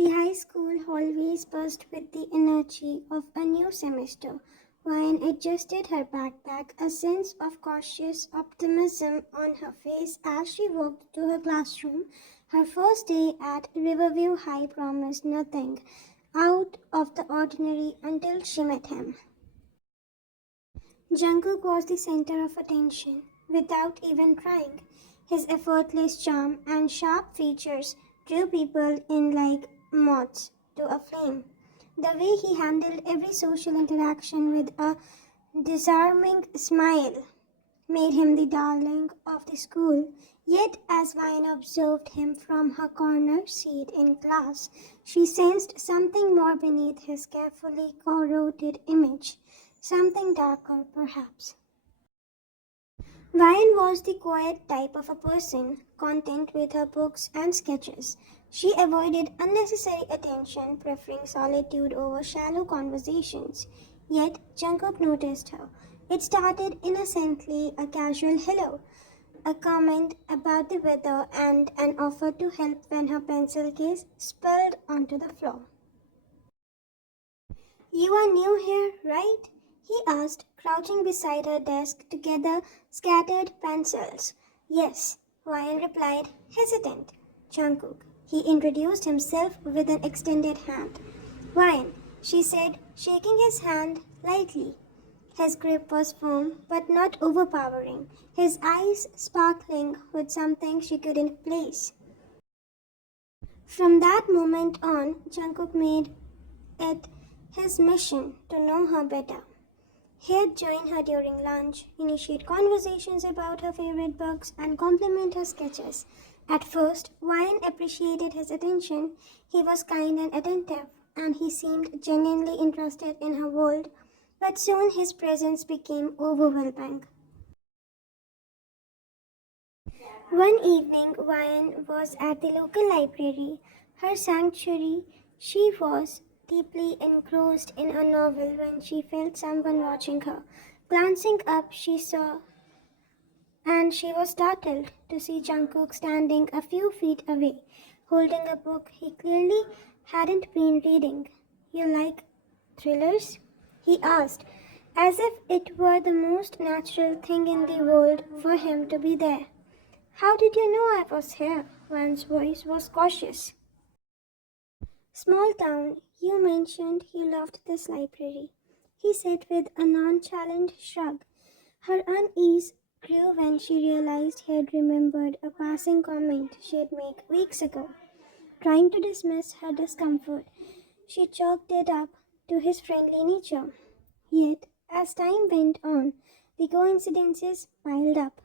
The high school always buzzed with the energy of a new semester. Ryan adjusted her backpack, a sense of cautious optimism on her face as she walked to her classroom. Her first day at Riverview High promised nothing out of the ordinary until she met him. Jungkook was the center of attention, without even trying. His effortless charm and sharp features drew people in like moths to a flame. The way he handled every social interaction with a disarming smile made him the darling of the school. Yet, as Vine observed him from her corner seat in class, she sensed something more beneath his carefully corroded image, something darker, perhaps. Vine was the quiet type of a person, content with her books and sketches. She avoided unnecessary attention, preferring solitude over shallow conversations. Yet Jungkook noticed her. It started innocently, a casual hello, a comment about the weather, and an offer to help when her pencil case spilled onto the floor. "You are new here, right?" he asked, crouching beside her desk to gather scattered pencils. "Yes," Ryan replied, hesitant. "Jungkook." He introduced himself with an extended hand. "Ryan," she said, shaking his hand lightly. His grip was firm but not overpowering, his eyes sparkling with something she couldn't place. From that moment on, Jungkook made it his mission to know her better. He'd join her during lunch, initiate conversations about her favorite books, and compliment her sketches. At first, Ryan appreciated his attention. He was kind and attentive, and he seemed genuinely interested in her world. But soon his presence became overwhelming. One evening, Ryan was at the local library, her sanctuary. She was deeply engrossed in a novel when she felt someone watching her. Glancing up, she saw, and she was startled to see Jungkook standing a few feet away, holding a book he clearly hadn't been reading. "You like thrillers?" he asked, as if it were the most natural thing in the world for him to be there. "How did you know I was here?" One's voice was cautious. "Small town, you mentioned you loved this library," he said with a nonchalant shrug. Her unease grew when she realized he had remembered a passing comment she had made weeks ago. Trying to dismiss her discomfort, she chalked it up to his friendly nature. Yet, as time went on, the coincidences piled up.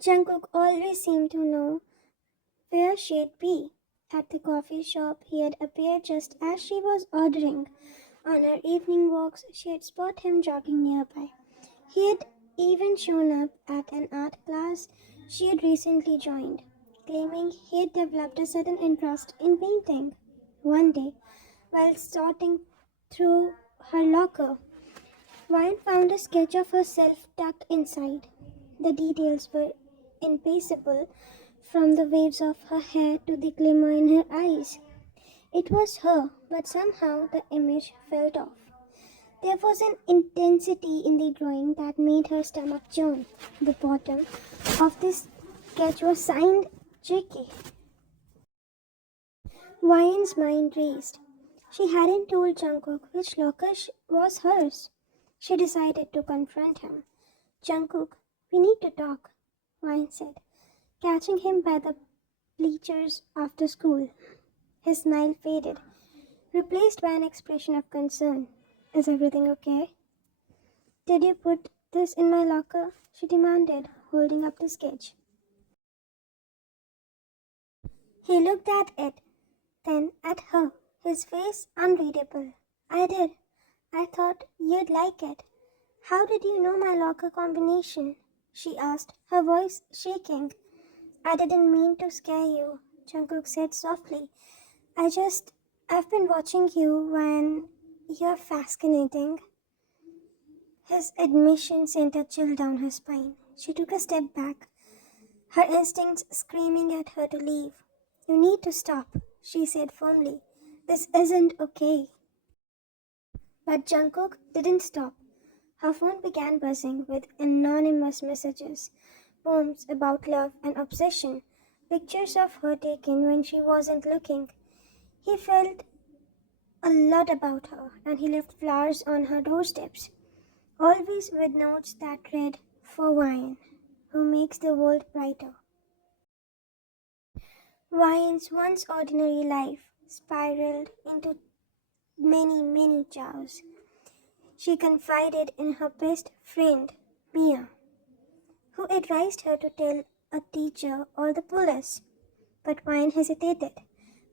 Jungkook always seemed to know where she'd be. At the coffee shop, he had appeared just as she was ordering. On her evening walks, she had spotted him jogging nearby. He had even shown up at an art class she had recently joined, claiming he had developed a sudden interest in painting. One day, while sorting through her locker, Ryan found a sketch of herself tucked inside. The details were impassable, from the waves of her hair to the glimmer in her eyes. It was her, but somehow the image felt off. There was an intensity in the drawing that made her stomach churn. The bottom of this sketch was signed JK. Ryan's mind raced. She hadn't told Jungkook which locker was hers. She decided to confront him. "Jungkook, we need to talk," Ryan said, catching him by the bleachers after school. His smile faded, replaced by an expression of concern. "Is everything okay?" "Did you put this in my locker?" she demanded, holding up the sketch. He looked at it, then at her, his face unreadable. "I did. I thought you'd like it." "How did you know my locker combination?" she asked, her voice shaking. "I didn't mean to scare you," Jungkook said softly. I've been watching you when you're fascinating." His admission sent a chill down her spine. She took a step back, her instincts screaming at her to leave. "You need to stop," she said firmly. This isn't okay. But Jungkook didn't stop. Her phone began buzzing with anonymous messages, poems about love and obsession, pictures of her taken when she wasn't looking. He felt a lot about her, and he left flowers on her doorsteps, always with notes that read, "For Wine, who makes the world brighter." Wine's once ordinary life spiraled into many chaos. She confided in her best friend, Mia, who advised her to tell a teacher or the police. But Wine hesitated.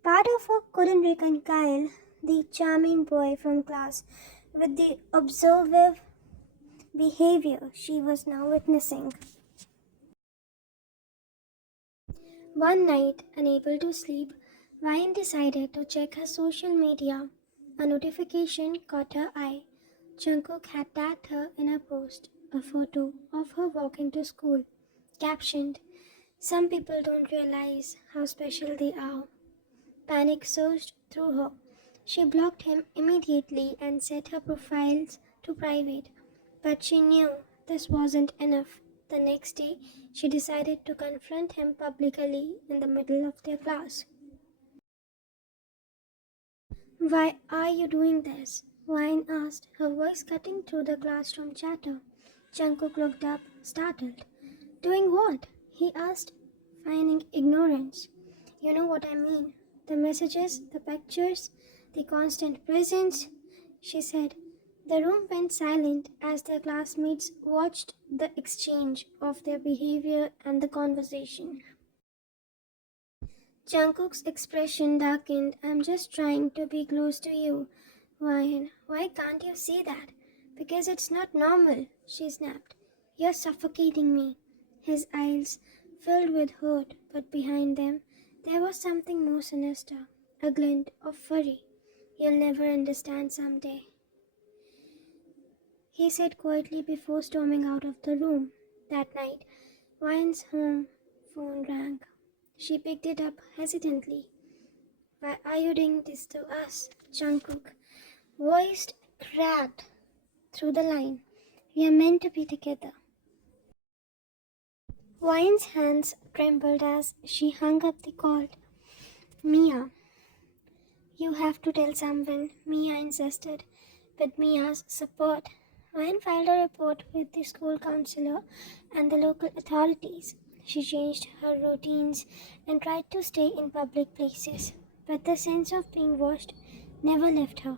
Part of her couldn't reconcile the charming boy from class with the observative behavior she was now witnessing. One night, unable to sleep, Ryan decided to check her social media. A notification caught her eye. Jungkook had tagged her in a post, a photo of her walking to school, captioned, "Some people don't realize how special they are." Panic surged through her. She blocked him immediately and set her profiles to private. But she knew this wasn't enough. The next day, she decided to confront him publicly in the middle of their class. "Why are you doing this?" Wine asked, her voice cutting through the classroom chatter. Jungkook looked up, startled. "Doing what?" he asked, feigning ignorance. "You know what I mean. The messages, the pictures, the constant presence," she said. The room went silent as their classmates watched the exchange of their behavior and the conversation. Jungkook's expression darkened. "I'm just trying to be close to you. Why can't you see that?" "Because it's not normal," she snapped. "You're suffocating me." His eyes filled with hurt, but behind them there was something more sinister, a glint of fury. "You'll never understand someday," he said quietly before storming out of the room. That night, Wine's home phone rang. She picked it up hesitantly. "Why are you doing this to us?" Jungkook voiced cracked through the line. "We are meant to be together." Wine's hands trembled as she hung up the call. "Mia, you have to tell someone," Mia insisted. With Mia's support, Wine filed a report with the school counselor and the local authorities. She changed her routines and tried to stay in public places, but the sense of being watched never left her.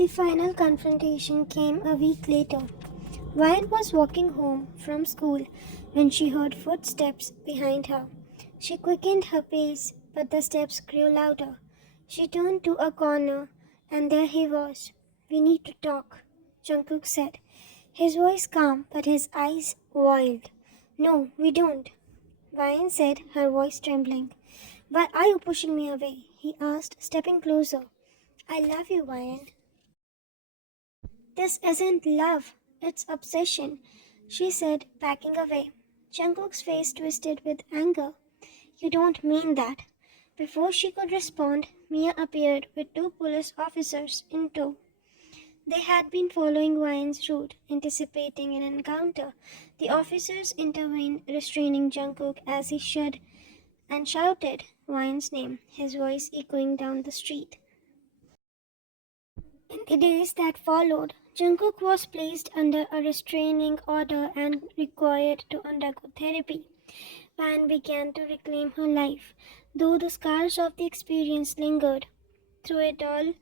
The final confrontation came a week later. Wyatt was walking home from school when she heard footsteps behind her. She quickened her pace, but the steps grew louder. She turned to a corner, and there he was. "We need to talk," Jungkook said, his voice calm but his eyes wild. "No, we don't," Ryan said, her voice trembling. "Why are you pushing me away?" he asked, stepping closer. "I love you, Ryan." "This isn't love, it's obsession," she said, backing away. Jungkook's face twisted with anger. "You don't mean that." Before she could respond, Mia appeared with two police officers in tow. They had been following Ryan's route, anticipating an encounter. The officers intervened, restraining Jungkook as he stood and shouted Ryan's name, his voice echoing down the street. In the days that followed, Jungkook was placed under a restraining order and required to undergo therapy. Pan began to reclaim her life, though the scars of the experience lingered. Through it all,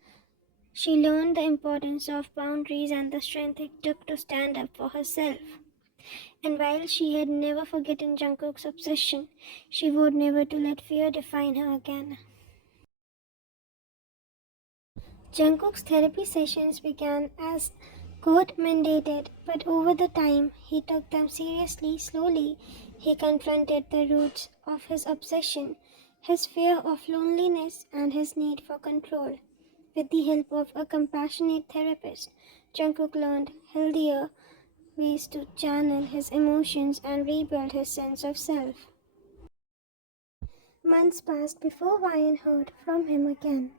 she learned the importance of boundaries and the strength it took to stand up for herself. And while she had never forgotten Jungkook's obsession, she vowed never to let fear define her again. Jungkook's therapy sessions began as court mandated, but over the time he took them seriously. Slowly, he confronted the roots of his obsession, his fear of loneliness, and his need for control. With the help of a compassionate therapist, Jungkook learned healthier ways to channel his emotions and rebuild his sense of self. Months passed before Ryan heard from him again.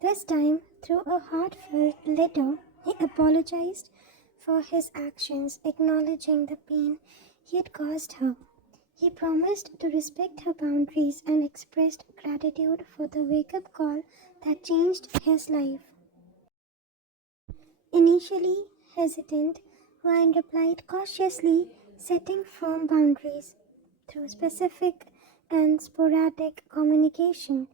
This time, through a heartfelt letter, he apologized for his actions, acknowledging the pain he had caused her. He promised to respect her boundaries and expressed gratitude for the wake up call that changed his life. Initially hesitant, Ryan replied cautiously, setting firm boundaries. Through specific and sporadic communication,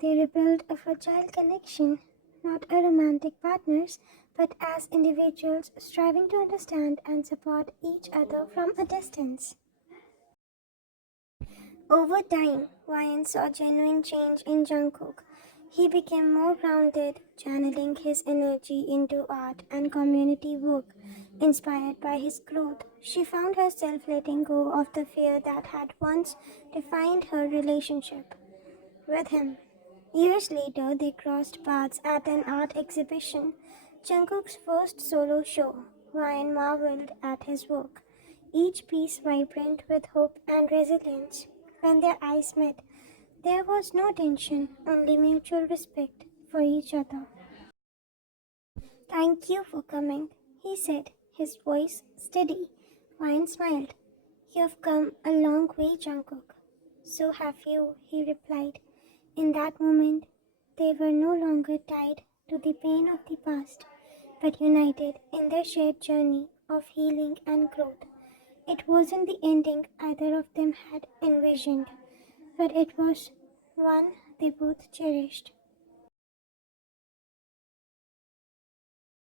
they rebuilt a fragile connection, not as romantic partners, but as individuals striving to understand and support each other from a distance. Over time, Ryan saw genuine change in Jungkook. He became more grounded, channeling his energy into art and community work. Inspired by his growth, she found herself letting go of the fear that had once defined her relationship with him. Years later, they crossed paths at an art exhibition, Jungkook's first solo show. Ryan marveled at his work, each piece vibrant with hope and resilience. When their eyes met, there was no tension, only mutual respect for each other. Thank you for coming, he said, his voice steady. Ryan smiled. You have come a long way, Jungkook. So have you, he replied. In that moment, they were no longer tied to the pain of the past, but united in their shared journey of healing and growth. It wasn't the ending either of them had envisioned, but it was one they both cherished.